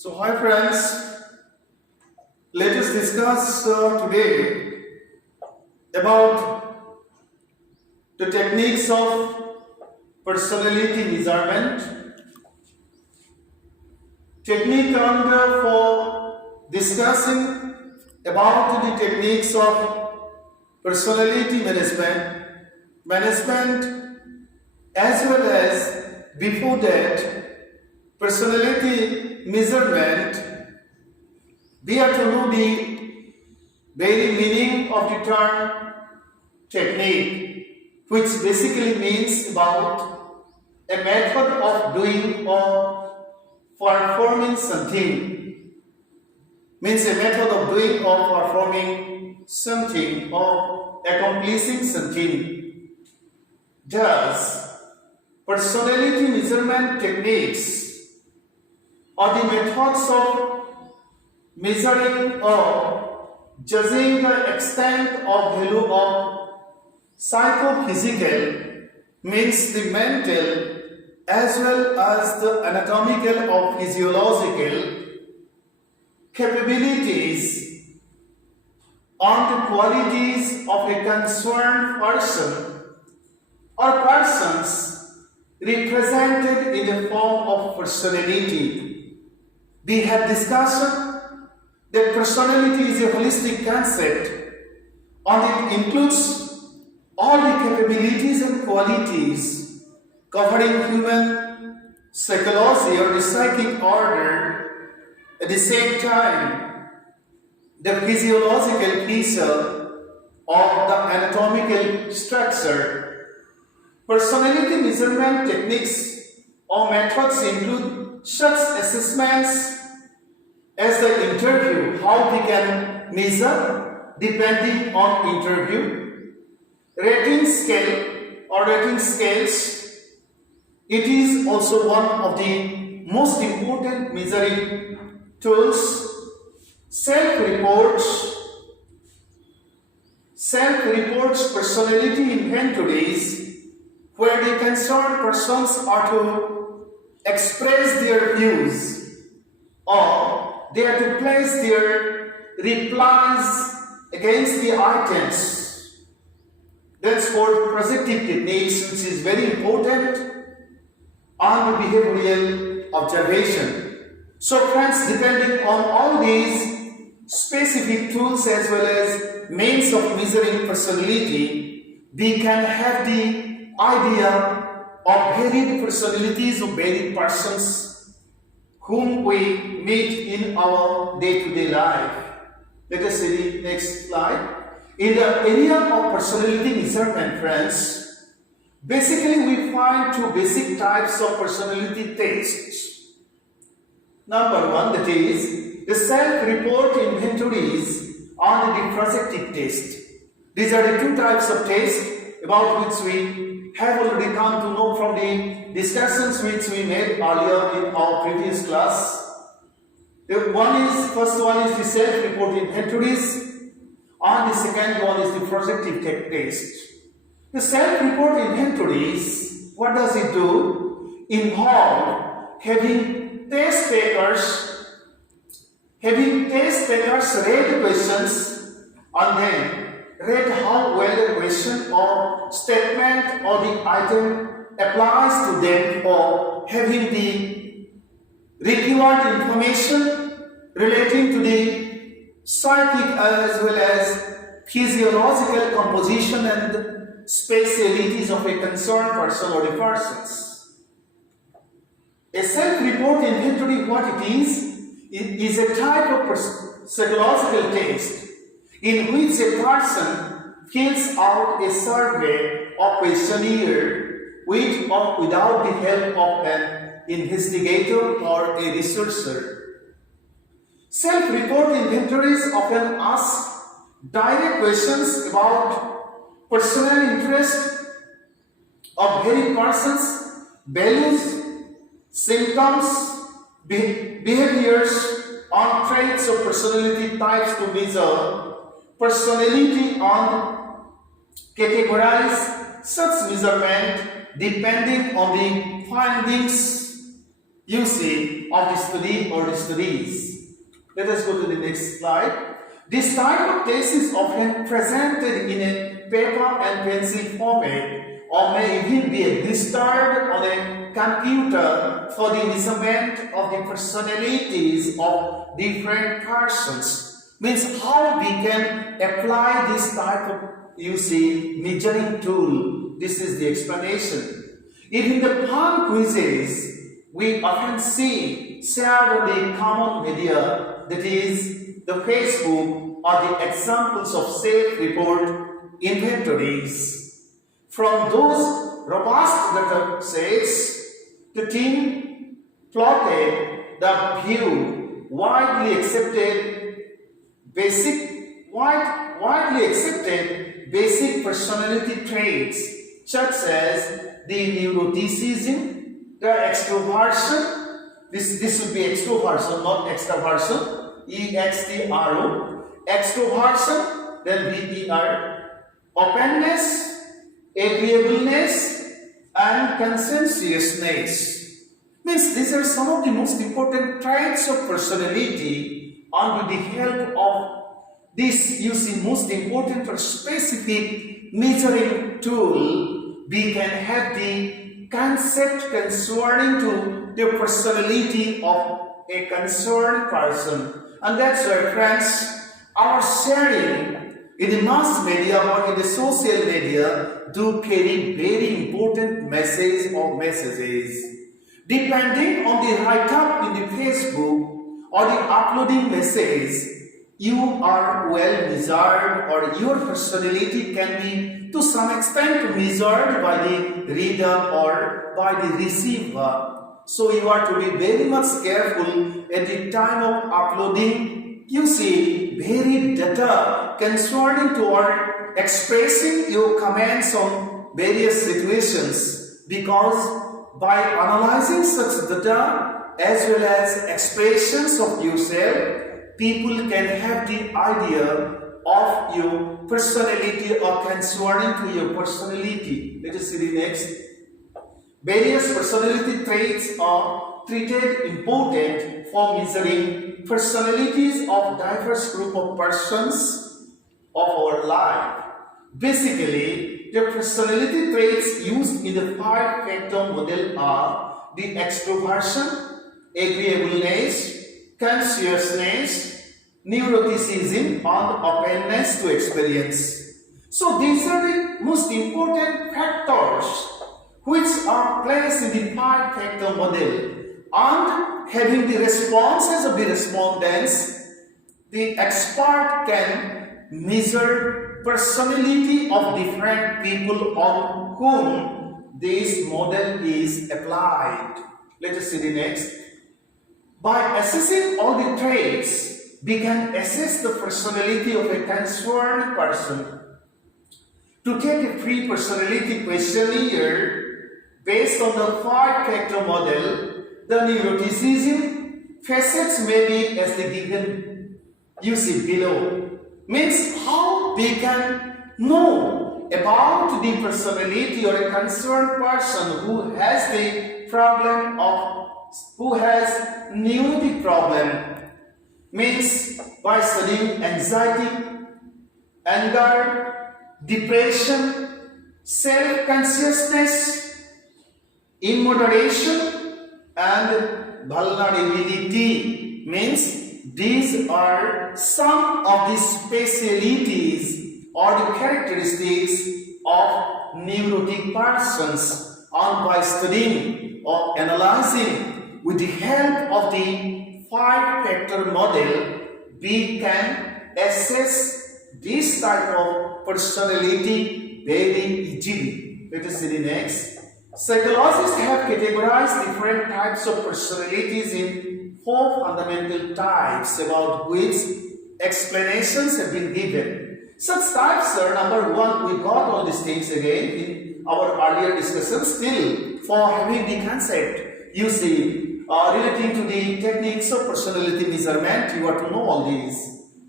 So, hi friends, let us discuss today about the techniques of personality measurement. Technique under for discussing about the techniques of personality management as well as before that personality measurement. We are to know the very meaning of the term technique, which basically means about a method of doing or performing something. Means a method of doing or performing something or accomplishing something. Thus, personality measurement techniques are the methods of measuring or judging the extent of value of psychophysical, means the mental as well as the anatomical or physiological capabilities and the qualities of a concerned person or persons represented in the form of personality. We have discussed that personality is a holistic concept and it includes all the capabilities and qualities covering human psychology or the psychic order. At the same time, the physiological feature of the anatomical structure. Personality measurement techniques or methods include such assessments as the interview, how we can measure depending on interview, rating scale or rating scales. It is also one of the most important measuring tools. Self-reports personality inventories, where the concerned persons are to express their views or they are to place their replies against the items. That's for projective techniques, which is very important on the behavioral observation. So friends, depending on all these specific tools as well as means of measuring personality, we can have the idea of varied personalities of varied persons whom we meet in our day-to-day life. Let us see the next slide. In the area of personality measurement, friends, basically we find two basic types of personality tests. Number one, that is the self-report inventories and the projective test. These are the two types of tests about which we have already come to know from the discussions which we made earlier in our previous class. The first one is the self-report inventories, and the second one is the projective test. The self-report inventories, what does it do? Involve having test takers read questions and then read how well the question or statement or the item applies to them, or having the required information relating to the psychic as well as physiological composition and specialities of a concerned person or the persons. A self-report inventory, what it is a type of psychological test in which a person fills out a survey or questionnaire with or without the help of an investigator or a researcher. Self-report inventories often ask direct questions about personal interest of varied persons, values, symptoms, behaviors, and traits of personality types to measure personality and categorize such measurement depending on the findings. You see, of the study or the studies. Let us go to the next slide. This type of test is often presented in a paper and pencil format, or may even be administered on a computer for the measurement of the personalities of different persons. Means how we can apply this type of measuring tool. This is the explanation. In the palm quizzes, we often see shared on the common media, that is the Facebook or the examples of self-report inventories. From those robust data sets, the team plotted the view widely accepted basic personality traits such as the neuroticism, the extroversion. This would be extroversion, not extraversion. EXTRO. Extroversion, then VER. Openness, agreeableness, and conscientiousness. Means these are some of the most important traits of personality, and with the help of this using most important or specific measuring tool, we can have the concept concerning to the personality of a concerned person. And that's why, friends, our sharing in the mass media or in the social media do carry very important messages or messages. Depending on the write-up in the Facebook or the uploading message, you are well measured, or your personality can be to some extent measured by the reader or by the receiver. So you are to be very much careful at the time of uploading. Very data concerning to or expressing your comments on various situations, because by analyzing such data as well as expressions of yourself, people can have the idea of your personality or concerning to your personality. Let us see the next. Various personality traits are treated important for measuring personalities of diverse group of persons of our life. Basically, the personality traits used in the 5-factor model are the extroversion, agreeableness, consciousness, neuroticism, and openness to experience. So these are the most important factors which are placed in the 5-factor model, and having the responses of the respondents, the expert can measure personality of different people on whom this model is applied. Let us see the next. By assessing all the traits, we can assess the personality of a concerned person. To take a free personality questionnaire based on the 5-factor model, the neuroticism facets may be as the given below. Means how we can know about the personality or a concerned person who has the problem of, who has knew the problem. Means by studying anxiety, anger, depression, self-consciousness, immoderation, and vulnerability. Means these are some of the specialities or the characteristics of neurotic persons, and by studying or analyzing with the help of the 5-factor model, we can assess this type of personality very easily. Let us see the next. Psychologists have categorized different types of personalities in 4 fundamental types, about which explanations have been given. Such types are, number 1, we got all these things again in our earlier discussion. Still, for having the concept, relating to the techniques of personality measurement, you have to know all these.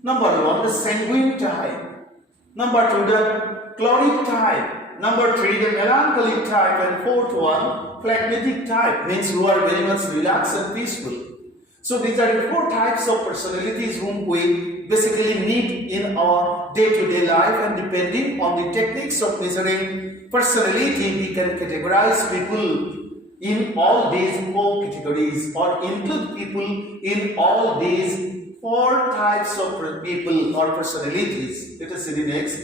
Number 1, the sanguine type. Number 2, the choleric type. Number 3, the melancholic type. And 4th one, phlegmatic type, means you are very much relaxed and peaceful. So these are the four types of personalities whom we basically meet in our day-to-day life, and depending on the techniques of measuring personality, we can categorize people in all these four categories, or include people in all these four types of people or personalities. Let us see the next.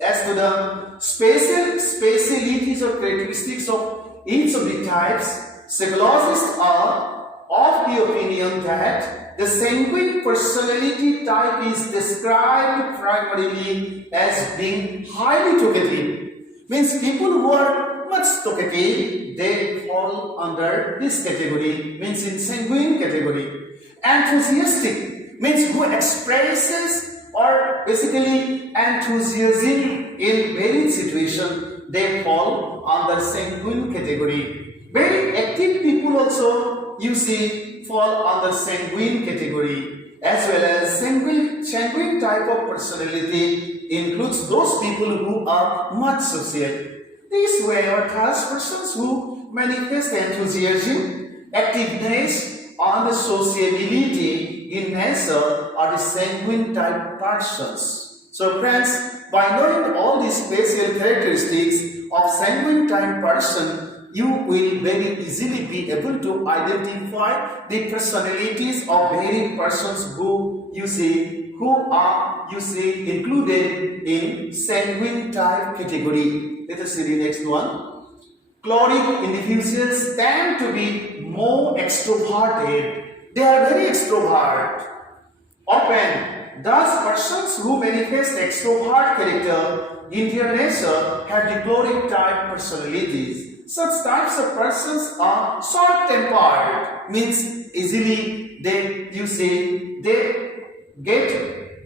As to the specialities or characteristics of each of the types, psychologists are of the opinion that the sanguine personality type is described primarily as being highly talkative. Means people who are much talkative, they fall under this category, means in sanguine category. Enthusiastic means who expresses or basically enthusiasm in varied situation, they fall under sanguine category. Very active people also, you see, fall under sanguine category, as well as sanguine type of personality includes those people who are much social. These way or class persons who manifest enthusiasm, activeness, and the sociability in nature are the sanguine type persons. So friends, by knowing all these special characteristics of sanguine type person, you will very easily be able to identify the personalities of varied persons who are included in sanguine type category. Let us see the next one. Choleric individuals tend to be more extroverted. They are very extrovert. Often, thus persons who manifest extrovert character in their nature have the choleric type personalities. Such types of persons are short-tempered, means easily they get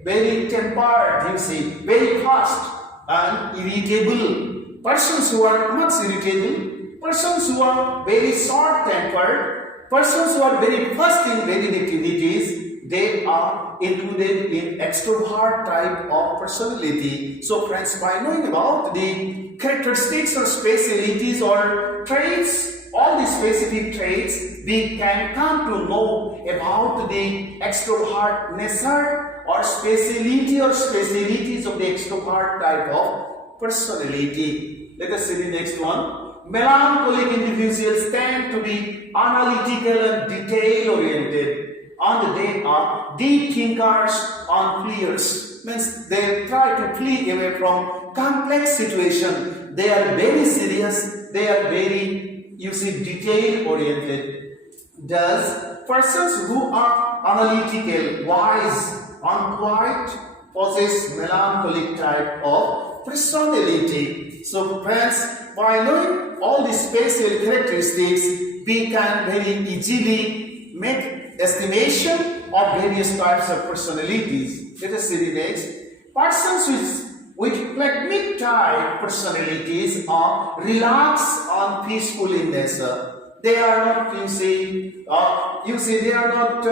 very tempered, very fast and irritable. Persons who are much irritable, persons who are very short-tempered, persons who are very fast in varied activities, they are included in extrovert type of personality. So friends, by knowing about the characteristics or specialities or traits, all the specific traits, we can come to know about the extrovert nature or speciality or specialities of the extrovert type of personality. Let us see the next one. Melancholic individuals tend to be analytical and detail oriented, and they are deep thinkers and fleers. Means they try to flee away from complex situation. They are very serious. They are very, detail oriented. Thus, persons who are analytical, wise, and quiet possess melancholic type of personality. So friends, by knowing all these special characteristics, we can very easily make estimation of various types of personalities. Let us see the next. Persons with phlegmatic type personalities are relaxed and peaceful in nature. They are not, they are not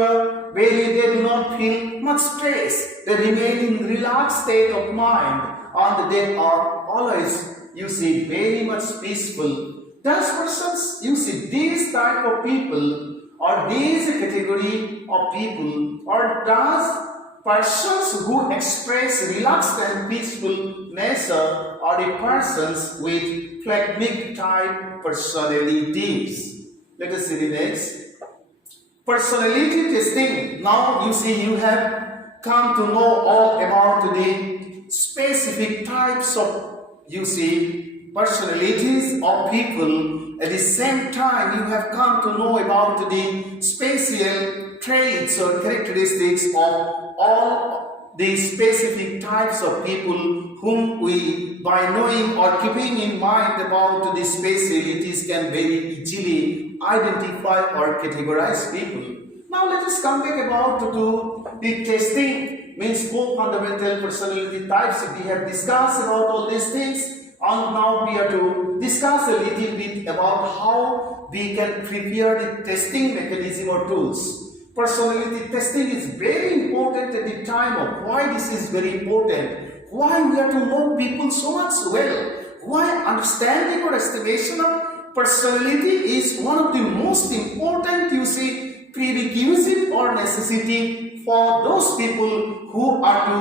they do not feel much stress. They remain in relaxed state of mind, and they are always, very much peaceful. Thus persons, these type of people or these category of people or thus persons who express relaxed and peaceful nature are the persons with phlegmatic type personalities. Let us see the next. Personality testing. Now you have come to know all about the specific types of personalities of people. At the same time, you have come to know about the special traits or characteristics of all the specific types of people whom we, by knowing or keeping in mind about the specialities, can very easily identify or categorize people. Now let us come back about to the testing, means four fundamental personality types. We have discussed about all these things, and now we are to discuss a little bit about how we can prepare the testing mechanism or tools. Personality testing is very important at the time of why this is very important. Why we have to know people so much well. Why understanding or estimation of personality is one of the most important, prerequisite or necessity for those people who are to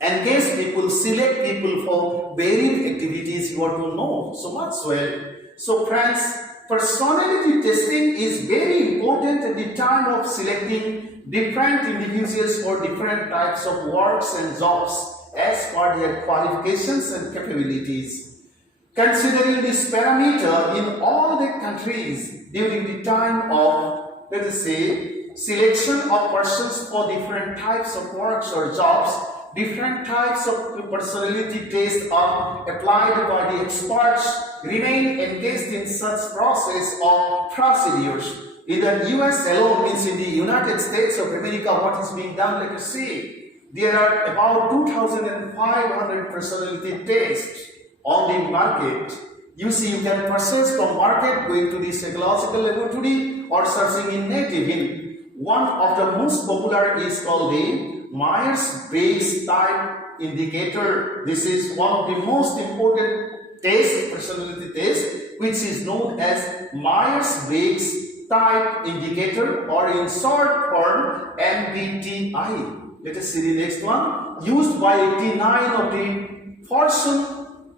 engage people, select people for varied activities. You are to know so much well. So friends, personality testing is very important at the time of selecting different individuals for different types of works and jobs as per their qualifications and capabilities. Considering this parameter in all the countries during the time of, let us say, selection of persons for different types of works or jobs, different types of personality tests are applied by the experts remain engaged in such process or procedures. In the US alone, means in the United States of America, what is being done, let us see. There are about 2,500 personality tests on the market. You see, you can purchase from market, going to the psychological laboratory or searching in native. One of the most popular is called the Myers-Briggs Type Indicator. This is one of the most important test, personality test, which is known as Myers-Briggs Type Indicator, or in short form MBTI. Let us see the next one. Used by 89 of the Fortune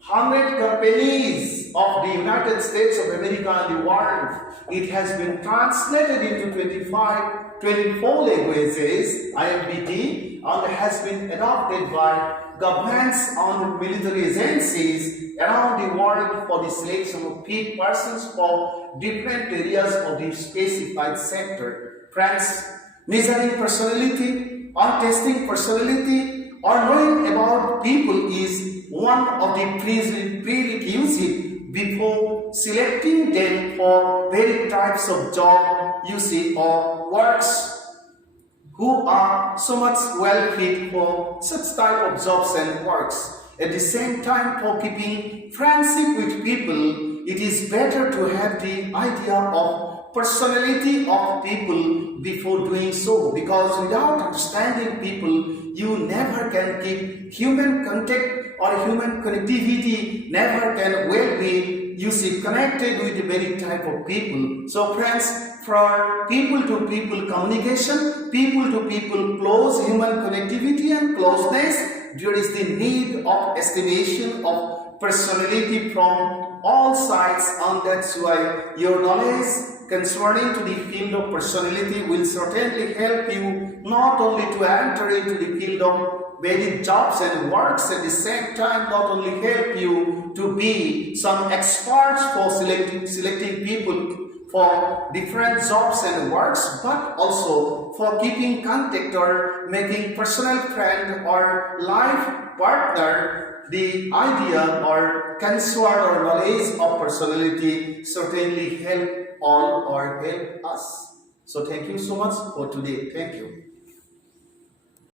100 companies of the United States of America and the world. It has been translated into 24 languages, IMBT, and has been adopted by governments and military agencies around the world for the selection of key persons for different areas of the specified sector. Friends, measuring personality or testing personality or knowing about people is one of the prerequisites before selecting them for various types of job, you see, or works, who are so much well fit for such type of jobs and works. At the same time, for keeping friendship with people, it is better to have the idea of personality of people before doing so, because without understanding people, you never can keep human contact or human connectivity, never can well be, you see, connected with the very type of people. So friends, for people-to-people communication, people-to-people close human connectivity and closeness, there is the need of estimation of personality from all sides, and that's why your knowledge concerning to the field of personality will certainly help you not only to enter into the field of varied jobs and works, at the same time not only help you to be some experts for selecting people for different jobs and works, but also for keeping contact or making personal friend or life partner. The idea or concern or knowledge of personality certainly help all or help us. So thank you so much for today. Thank you.